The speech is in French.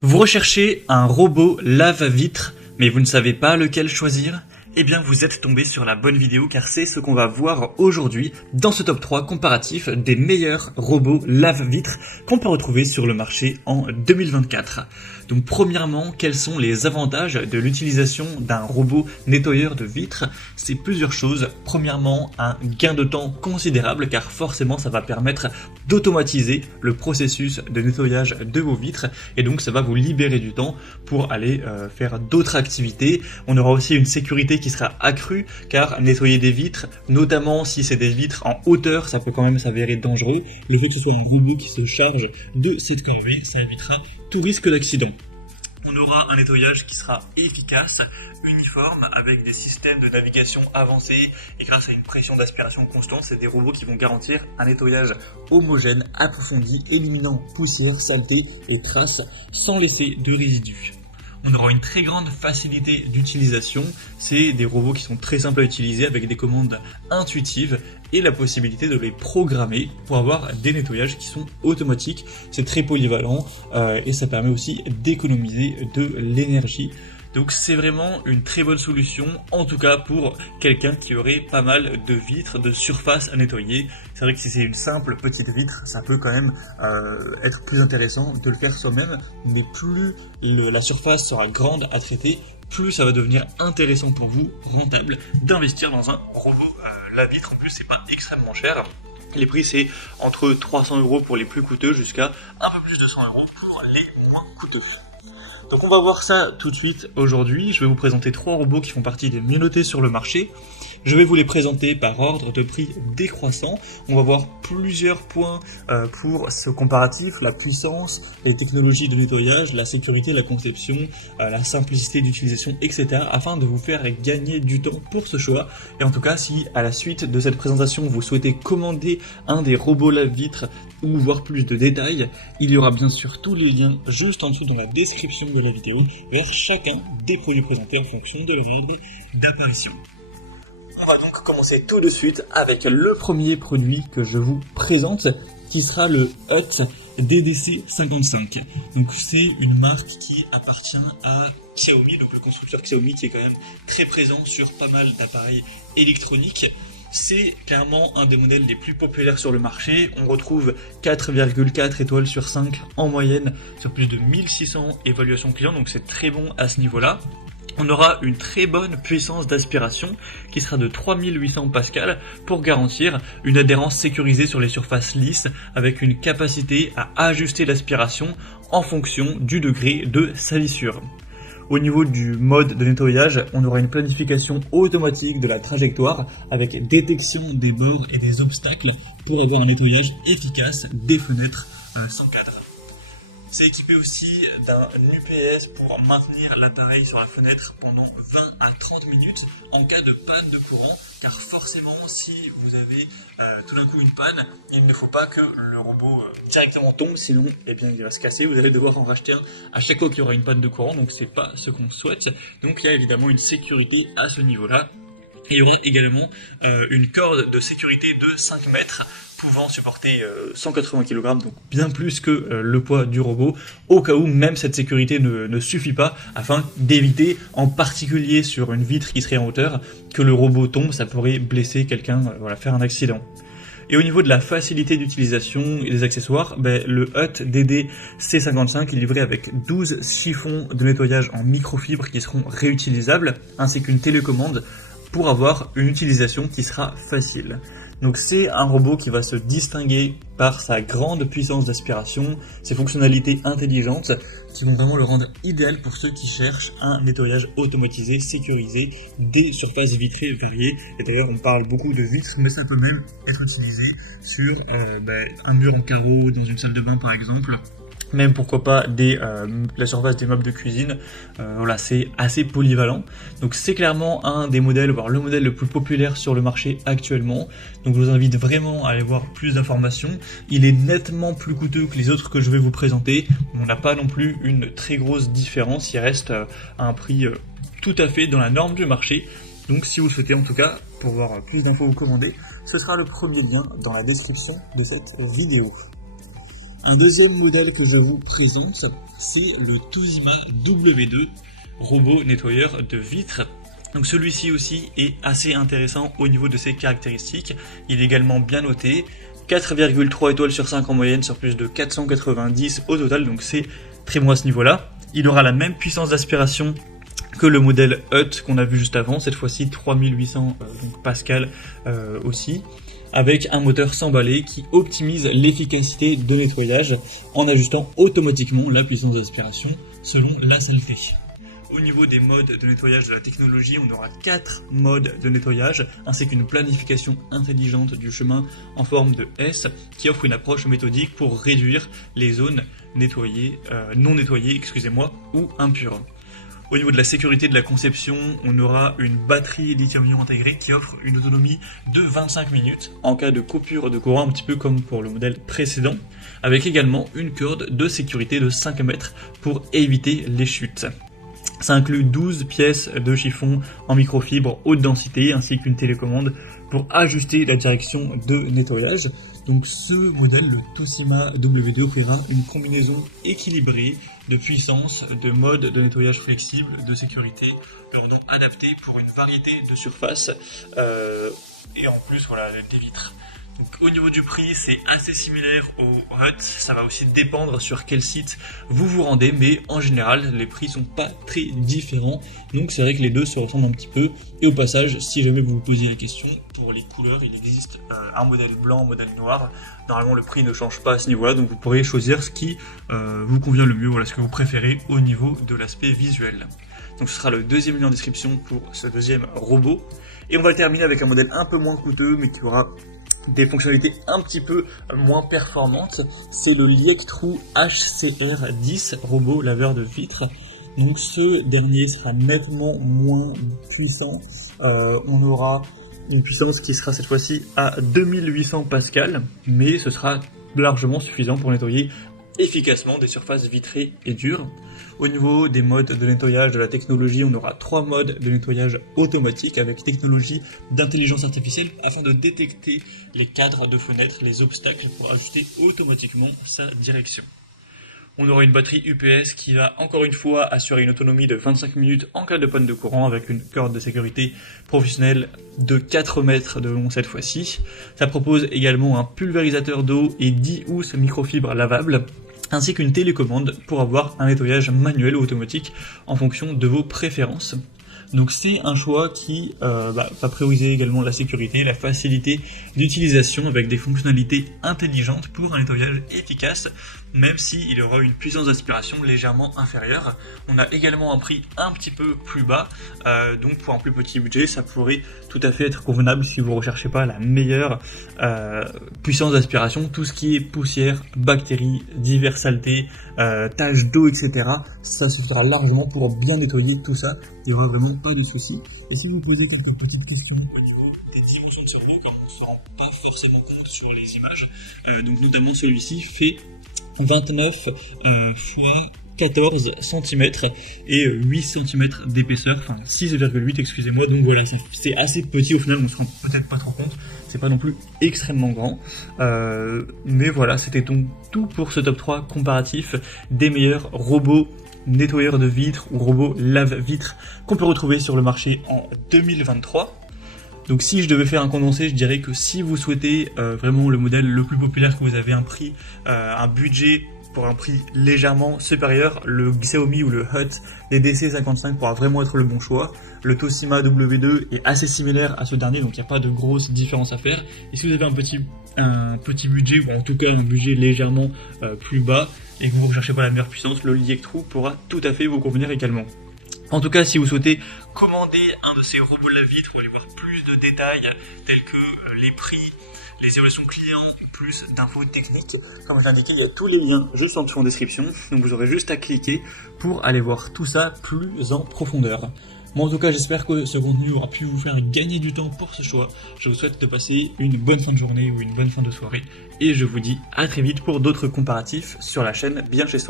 Vous recherchez un robot lave-vitre, mais vous ne savez pas lequel choisir? Eh bien vous êtes tombé sur la bonne vidéo car c'est ce qu'on va voir aujourd'hui dans ce top 3 comparatif des meilleurs robots lave-vitre qu'on peut retrouver sur le marché en 2024. Donc premièrement, quels sont les avantages de l'utilisation d'un robot nettoyeur de vitres? C'est plusieurs choses. Premièrement, un gain de temps considérable car forcément ça va permettre d'automatiser le processus de nettoyage de vos vitres et donc ça va vous libérer du temps pour aller faire d'autres activités. On aura aussi une sécurité qui sera accrue car nettoyer des vitres, notamment si c'est des vitres en hauteur, ça peut quand même s'avérer dangereux. Le fait que ce soit un robot qui se charge de cette corvée, ça évitera tout risque d'accident. On aura un nettoyage qui sera efficace, uniforme, avec des systèmes de navigation avancés et grâce à une pression d'aspiration constante, c'est des robots qui vont garantir un nettoyage homogène, approfondi, éliminant poussière, saleté et traces sans laisser de résidus. On aura une très grande facilité d'utilisation, c'est des robots qui sont très simples à utiliser avec des commandes intuitives et la possibilité de les programmer pour avoir des nettoyages qui sont automatiques. C'est très polyvalent et ça permet aussi d'économiser de l'énergie. Donc c'est vraiment une très bonne solution, en tout cas pour quelqu'un qui aurait pas mal de vitres, de surface à nettoyer. C'est vrai que si c'est une simple petite vitre, ça peut quand même être plus intéressant de le faire soi-même, mais plus la surface sera grande à traiter, plus ça va devenir intéressant pour vous, rentable, d'investir dans un robot lave-vitre. En plus c'est pas extrêmement cher. Les prix c'est entre 300 € pour les plus coûteux jusqu'à un peu plus de 100 € pour les moins coûteux. Donc on va voir ça tout de suite aujourd'hui. Je vais vous présenter 3 robots qui font partie des mieux notés sur le marché. Je vais vous les présenter par ordre de prix décroissant. On va voir plusieurs points pour ce comparatif, la puissance, les technologies de nettoyage, la sécurité, la conception, la simplicité d'utilisation, etc. afin de vous faire gagner du temps pour ce choix. Et en tout cas, si à la suite de cette présentation, vous souhaitez commander un des robots lave-vitre ou voir plus de détails, il y aura bien sûr tous les liens juste en dessous dans la description de la vidéo vers chacun des produits présentés en fonction de leur ordre d'apparition. On va donc commencer tout de suite avec le premier produit que je vous présente, qui sera le Hut DDC55. Donc c'est une marque qui appartient à Xiaomi, donc le constructeur Xiaomi qui est quand même très présent sur pas mal d'appareils électroniques. C'est clairement un des modèles les plus populaires sur le marché. On retrouve 4,4 étoiles sur 5 en moyenne sur plus de 1600 évaluations clients, donc c'est très bon à ce niveau-là. On aura une très bonne puissance d'aspiration qui sera de 3800 pascal pour garantir une adhérence sécurisée sur les surfaces lisses avec une capacité à ajuster l'aspiration en fonction du degré de salissure. Au niveau du mode de nettoyage, on aura une planification automatique de la trajectoire avec détection des bords et des obstacles pour avoir un nettoyage efficace des fenêtres sans cadre. C'est équipé aussi d'un UPS pour maintenir l'appareil sur la fenêtre pendant 20 à 30 minutes en cas de panne de courant, car forcément si vous avez tout d'un coup une panne, il ne faut pas que le robot directement tombe, sinon eh bien, il va se casser, vous allez devoir en racheter un à chaque fois qu'il y aura une panne de courant, donc c'est pas ce qu'on souhaite. Donc il y a évidemment une sécurité à ce niveau-là. Et il y aura également une corde de sécurité de 5 mètres pouvant supporter 180 kg, donc bien plus que le poids du robot, au cas où même cette sécurité ne suffit pas, afin d'éviter, en particulier sur une vitre qui serait en hauteur, que le robot tombe, ça pourrait blesser quelqu'un, faire un accident. Et au niveau de la facilité d'utilisation et des accessoires, le Hut DD-C55 est livré avec 12 chiffons de nettoyage en microfibre qui seront réutilisables, ainsi qu'une télécommande pour avoir une utilisation qui sera facile. Donc c'est un robot qui va se distinguer par sa grande puissance d'aspiration, ses fonctionnalités intelligentes, qui vont vraiment le rendre idéal pour ceux qui cherchent un nettoyage automatisé, sécurisé, des surfaces vitrées variées. Et d'ailleurs on parle beaucoup de vitres, mais ça peut même être utilisé sur un mur en carreau, dans une salle de bain par exemple. Même pourquoi pas la surface des meubles de cuisine, c'est assez polyvalent. Donc c'est clairement un des modèles, voire le modèle le plus populaire sur le marché actuellement. Donc je vous invite vraiment à aller voir plus d'informations. Il est nettement plus coûteux que les autres que je vais vous présenter. On n'a pas non plus une très grosse différence, il reste à un prix tout à fait dans la norme du marché. Donc si vous souhaitez en tout cas, pour voir plus d'infos vous commander, ce sera le premier lien dans la description de cette vidéo. Un deuxième modèle que je vous présente, c'est le Toshiba W2 robot nettoyeur de vitres. Donc celui-ci aussi est assez intéressant au niveau de ses caractéristiques. Il est également bien noté, 4,3 étoiles sur 5 en moyenne sur plus de 490 au total, donc c'est très bon à ce niveau-là. Il aura la même puissance d'aspiration que le modèle Hut qu'on a vu juste avant, cette fois-ci 3800 Pascal aussi, avec un moteur sans balai qui optimise l'efficacité de nettoyage en ajustant automatiquement la puissance d'aspiration selon la saleté. Au niveau des modes de nettoyage de la technologie, on aura 4 modes de nettoyage, ainsi qu'une planification intelligente du chemin en forme de S, qui offre une approche méthodique pour réduire les zones nettoyées, non nettoyées, ou impures. Au niveau de la sécurité de la conception, on aura une batterie lithium-ion intégrée qui offre une autonomie de 25 minutes en cas de coupure de courant, un petit peu comme pour le modèle précédent, avec également une corde de sécurité de 5 mètres pour éviter les chutes. Ça inclut 12 pièces de chiffon en microfibre haute densité ainsi qu'une télécommande pour ajuster la direction de nettoyage. Donc ce modèle, le Toshiba W2, offrira une combinaison équilibrée de puissance, de mode de nettoyage flexible, de sécurité, le rendant adapté pour une variété de surfaces et en plus voilà, des vitres. Donc, au niveau du prix, c'est assez similaire au Hut, ça va aussi dépendre sur quel site vous vous rendez, mais en général, les prix sont pas très différents, donc c'est vrai que les deux se ressemblent un petit peu. Et au passage, si jamais vous vous posez la question, pour les couleurs, il existe un modèle blanc, un modèle noir. Normalement, le prix ne change pas à ce niveau-là, donc vous pourrez choisir ce qui vous convient le mieux, voilà ce que vous préférez au niveau de l'aspect visuel. Donc ce sera le deuxième lien en description pour ce deuxième robot. Et on va le terminer avec un modèle un peu moins coûteux, mais qui aura des fonctionnalités un petit peu moins performantes. C'est le Liectrou HCR10 robot laveur de vitres. Donc ce dernier sera nettement moins puissant. On aura une puissance qui sera cette fois-ci à 2800 Pascal, mais ce sera largement suffisant pour nettoyer efficacement des surfaces vitrées et dures. Au niveau des modes de nettoyage de la technologie, on aura 3 modes de nettoyage automatique avec technologie d'intelligence artificielle afin de détecter les cadres de fenêtres, les obstacles pour ajuster automatiquement sa direction. On aura une batterie UPS qui va encore une fois assurer une autonomie de 25 minutes en cas de panne de courant avec une corde de sécurité professionnelle de 4 mètres de long cette fois-ci. Ça propose également un pulvérisateur d'eau et 10 housses microfibres lavables, ainsi qu'une télécommande pour avoir un nettoyage manuel ou automatique en fonction de vos préférences. Donc c'est un choix qui va prioriser également la sécurité, la facilité d'utilisation avec des fonctionnalités intelligentes pour un nettoyage efficace, même s'il aura une puissance d'aspiration légèrement inférieure. On a également un prix un petit peu plus bas, donc pour un plus petit budget, ça pourrait tout à fait être convenable si vous ne recherchez pas la meilleure puissance d'aspiration, tout ce qui est poussière, bactéries, diverses saletés, taches d'eau, etc. Ça suffira largement pour bien nettoyer tout ça. Il n'y aura vraiment pas de soucis. Et si vous vous posez quelques petites questions au niveau des dimensions de cerveau, comme on ne se rend pas forcément compte sur les images, donc notamment celui-ci fait 29 fois 14 cm et 8 cm d'épaisseur, enfin 6,8 excusez-moi, donc voilà, c'est assez petit au final, on ne se rend peut-être pas trop compte, c'est pas non plus extrêmement grand, mais voilà, c'était donc tout pour ce top 3 comparatif des meilleurs robots nettoyeurs de vitres ou robots lave-vitres qu'on peut retrouver sur le marché en 2023. Donc si je devais faire un condensé, je dirais que si vous souhaitez vraiment le modèle le plus populaire, que vous avez un budget pour un prix légèrement supérieur, le Xiaomi ou le Hut des DC55 pourra vraiment être le bon choix. Le Toshiba W2 est assez similaire à ce dernier, donc il n'y a pas de grosse différence à faire. Et si vous avez un petit budget, ou en tout cas un budget légèrement plus bas, et que vous ne recherchez pas la meilleure puissance, le Liectrou pourra tout à fait vous convenir également. En tout cas, si vous souhaitez commander un de ces robots lave-vitres pour aller voir plus de détails tels que les prix, les évaluations clients, plus d'infos techniques, comme je l'ai indiqué, il y a tous les liens juste en dessous en description, donc vous aurez juste à cliquer pour aller voir tout ça plus en profondeur. Moi en tout cas, j'espère que ce contenu aura pu vous faire gagner du temps pour ce choix. Je vous souhaite de passer une bonne fin de journée ou une bonne fin de soirée, et je vous dis à très vite pour d'autres comparatifs sur la chaîne Bien Chez Soi.